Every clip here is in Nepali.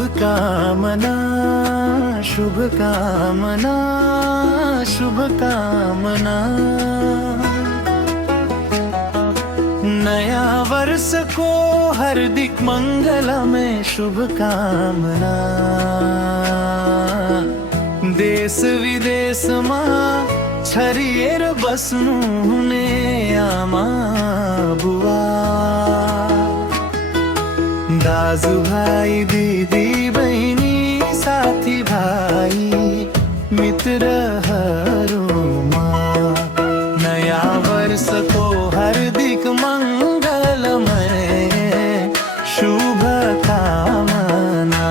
शुभकामना शुभकामना शुभकामना। नया वर्ष को हार्दिक मंगलमय शुभकामना। देश विदेश में छरिएर बस्नु हुने आमा बुवा, दाजु भाइ दिदी बहिनी साथी भाइ मित्रहरूमा नयाँ वर्षको हार्दिक मङ्गलमय शुभकामना।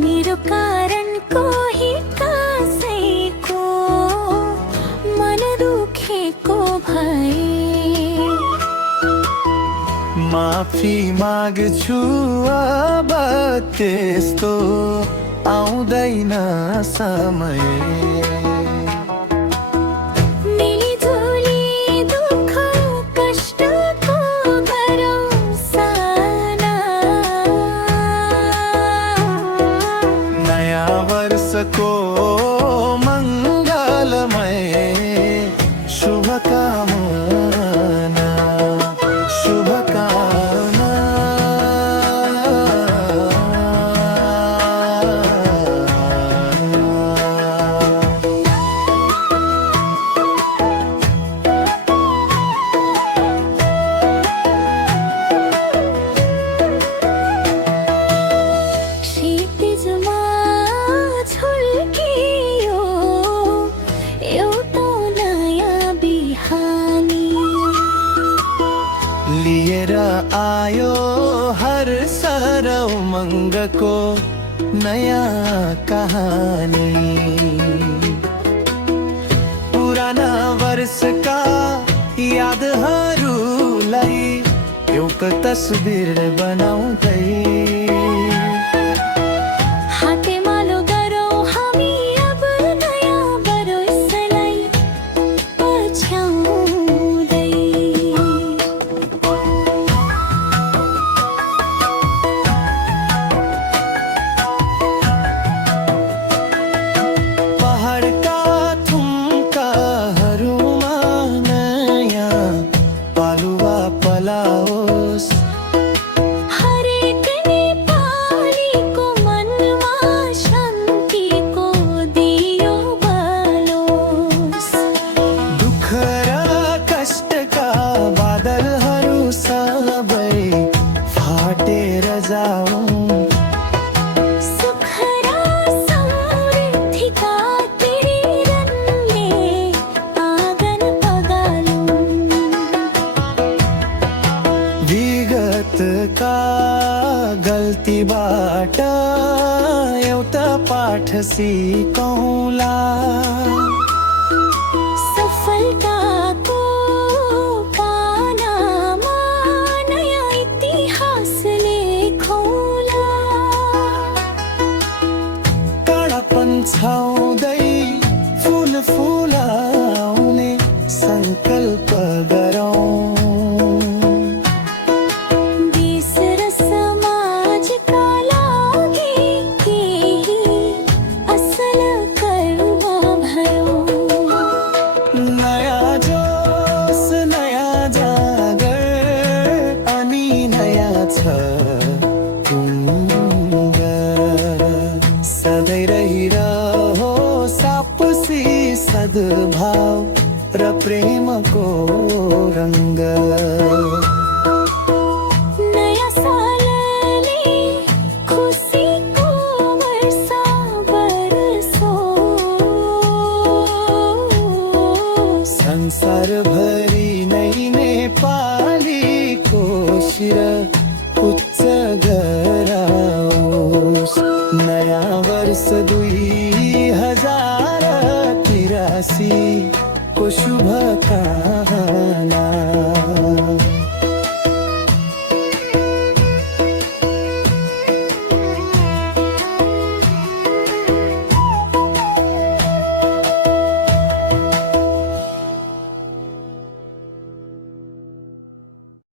मेरो कारण कोही कसैको मन दुखेको भए माफी माग्छु, अब त्यस्तो आउँदैन समय। मिलिजुली दुःख कष्टको गरौँ साना। नयाँ वर्षको मङ्गलमय शुभकामना शुभकामना। क्षितिजमा झुल्कियो एउटा नयाँ बिहानी। लिएर आयो हर्ष र उमङ्गको नयाँ कहानी। पुराना वर्षका यादहरूलाई एउटा तस्बिर बनाउँदै हातेमालो गरौँ हामी अब नयाँ वर्षलाई पछ्याउँदै। पहाडका थुम्काहरूमा नयाँ पालुवा पलाओस्। हरेक नेपालीको मनमा शान्तिको दियो बलोस्। दुःख र कष्टका बादलहरू सबै फाटेर जाऊँ। सुख र समृद्धिका किरणले आँगन पगालौँ। विगतका गल्तीबाट एउटा पाठ सिकौँला। सफलताको पानामा नयाँ इतिहास लेखौँला। काँडापन छाउँदै फुल फुलाउने सङ्कल्प गरौँ। देश र समाजका लागि केही असल कर्म भरौँ। नयाँ जोस नयाँ जागर अनि नयाँ छ उमङ्ग। सधैँ रहिरहोस् आपसी सद्भाव र प्रेमको रङ्ग। नयाँ सालले खुसीको वर्षा बरसोस्। संसारभरि नै नेपालीको शिर उच्च गराओस्। नयाँ वर्ष 2083 को शुभकामना।